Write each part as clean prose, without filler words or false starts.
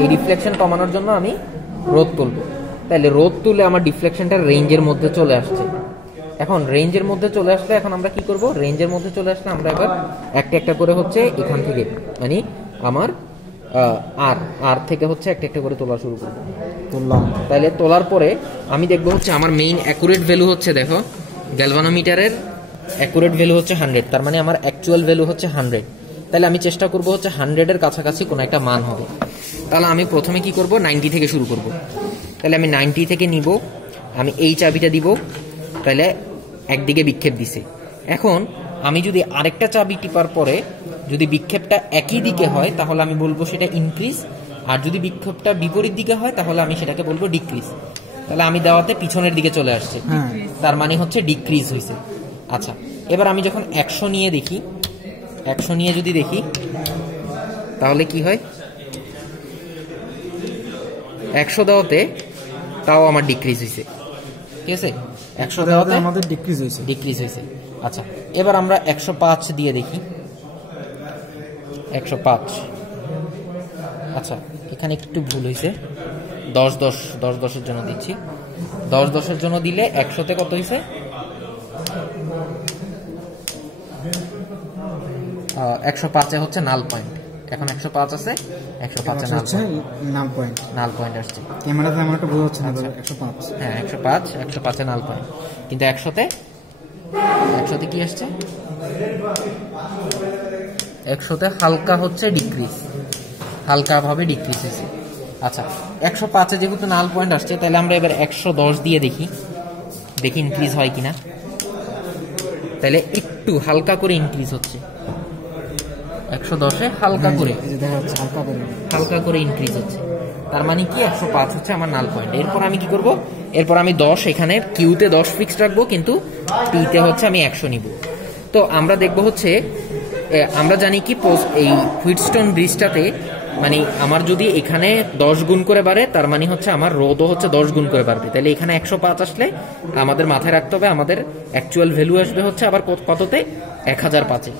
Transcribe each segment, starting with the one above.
এই রিফ্লেকশন কমানোর জন্য আমি রোদ তুলব। তাহলে রোদ তুলে আমার ডিফ্লেকশনটা রেঞ্জের মধ্যে চলে আসছে। এখন রেঞ্জের মধ্যে চলে আসলে এখন আমরা কি করব, রেঞ্জের মধ্যে চলে আসলে আমরা এবার একটা একটা করে হচ্ছে এখান থেকে মানে আমার আর থেকে হচ্ছে একটা একটা করে তোলা শুরু করব। তুললাম, তাহলে তোলার পরে আমি দেখবো হচ্ছে আমার মেইন অ্যাকুরেট ভ্যালু হচ্ছে, দেখো গ্যালভানোমিটারের অ্যাকুরেট ভ্যালু হচ্ছে 100, তার মানে আমার অ্যাকচুয়াল ভ্যালু হচ্ছে 100। তাহলে আমি চেষ্টা করব হচ্ছে 100-এর কাছাকাছি কোনো একটা মান হবে। তাহলে আমি প্রথমে কি করব, 90 থেকে শুরু করব। তাহলে আমি 90 থেকে নিব, আমি এই চাবিটা দিব, তাহলে একদিকে বিক্ষেপ দিছে। এখন আমি যদি আরেকটা চাবি টিপার পরে যদি বিক্ষেপটা একই দিকে হয় তাহলে আমি বলবো সেটা ইনক্রিজ, আর যদি বিক্ষেপটা বিপরীত দিকে হয় তাহলে আমি সেটাকে বলবো ডিক্রিজ। তাহলে আমি দেওয়াতে পিছনের দিকে চলে আসছে, তার মানে হচ্ছে ডিক্রিজ হয়েছে। আচ্ছা, এবার আমি যখন 100 নিয়ে দেখি, 100 নিয়ে যদি দেখি তাহলে কি হয়, 100 দেওয়াতে তাও আমার ডিক্রিজ হয়েছে, ঠিক আছে, 100 দেওয়াতে আমাদের ডিক্রিজ হয়েছে। আচ্ছা, এবার আমরা 105 দিয়ে দেখি, 105। আচ্ছা, এখানে একটু ভুল হয়েছে, 10-10-10-10-এর জন্য দিচ্ছি। 10-10-এর জন্য দিলে 100-তে কত হয়েছে, 105-এ হচ্ছে নাল পয়েন্ট। এখন 105 আছে, 105-এ নাল পয়েন্ট আসছে। ক্যামেরাতে আমার একটা বোঝা হচ্ছে না, 105। হ্যাঁ 105-105-এ নাল পয়েন্ট, কিন্তু 100-তে কি আসছে, 100-তে হালকা হচ্ছে ডিক্রিজ, হালকাভাবে ডিক্রিজ হয়েছে। আচ্ছা, 105-এ যেহেতু নাল পয়েন্ট আসছে তাহলে আমরা এবার 110 দিয়ে দেখি ইনক্রিজ হয় কিনা। তাহলে একটু হালকা করে ইনক্রিজ হচ্ছে, 110-এ হালকা করে ইনক্রিজ হচ্ছে, তার মানে কি 105 হচ্ছে আমার নাল পয়েন্ট। এরপর আমি কি করব, এরপর আমি 10 এখানে কিউতে 10 ফিক্সড রাখবো, কিন্তু টিতে হচ্ছে আমি 100 নিব। তো আমরা দেখবো হচ্ছে, আমরা জানি কি এই হুইটস্টোন ব্রিজটাতে মানে আমার যদি এখানে 10 গুণ করে বাড়ে তার মানে হচ্ছে আমার রোদও হচ্ছে 10 গুণ করে বাড়বে। তাহলে এখানে 105 আসলে আমাদের মাথায় রাখতে হবে আমাদের অ্যাকচুয়াল ভ্যালু আসবে হচ্ছে আবার কততে, 1050-এ,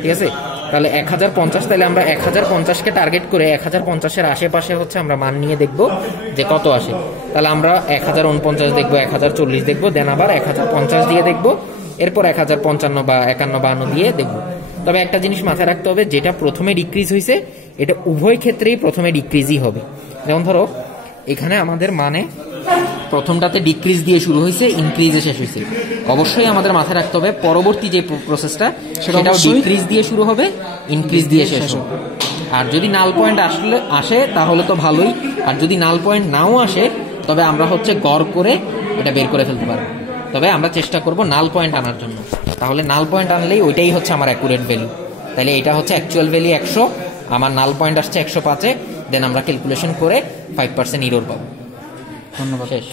ঠিক আছে। তাহলে 1050, তাহলে আমরা 1050-কে টার্গেট করে 1050-এর আশেপাশে হচ্ছে আমরা মান নিয়ে দেখব যে কত আসে। তাহলে আমরা 1049 দেখবো, 1040 দেখবো, দেন আবার 1050 দিয়ে দেখবো, এরপর 1055 বা 51-52 দিয়ে দেখবো। তবে একটা জিনিস মাথায় রাখতে হবে, যেটা প্রথমে ডিক্রিজ হয়েছে এটা উভয় ক্ষেত্রেই প্রথমে ডিক্রিজই হবে। যেমন ধরো এখানে আমাদের মানে প্রথমটাতে ডিক্রিজ দিয়ে শুরু হয়েছে, ইনক্রিজে শেষ হয়েছে। অবশ্যই আমাদের মাথায় রাখতে হবে পরবর্তী যে প্রসেসটা সেটাও ডিক্রিজ দিয়ে শুরু হবে, ইনক্রিজ দিয়ে শেষ হবে। আর যদি নাল পয়েন্ট আসে তাহলে তো ভালোই, আর যদি নাল পয়েন্ট নাও আসে তবে আমরা হচ্ছে গড় করে এটা বের করে ফেলতে পারবো। তবে আমরা চেষ্টা করব নাল পয়েন্ট আনার জন্য, তাহলে নাল পয়েন্ট আনলেই ওইটাই হচ্ছে আমার অ্যাকুরেট ভ্যালু। তাহলে এটা হচ্ছে অ্যাকচুয়াল ভ্যালু 100, আমার নাল পয়েন্ট আসছে 105-এ, দেন আমরা ক্যালকুলেশন করে 5% ইরর পাবো। ধন্যবাদ। শেষ।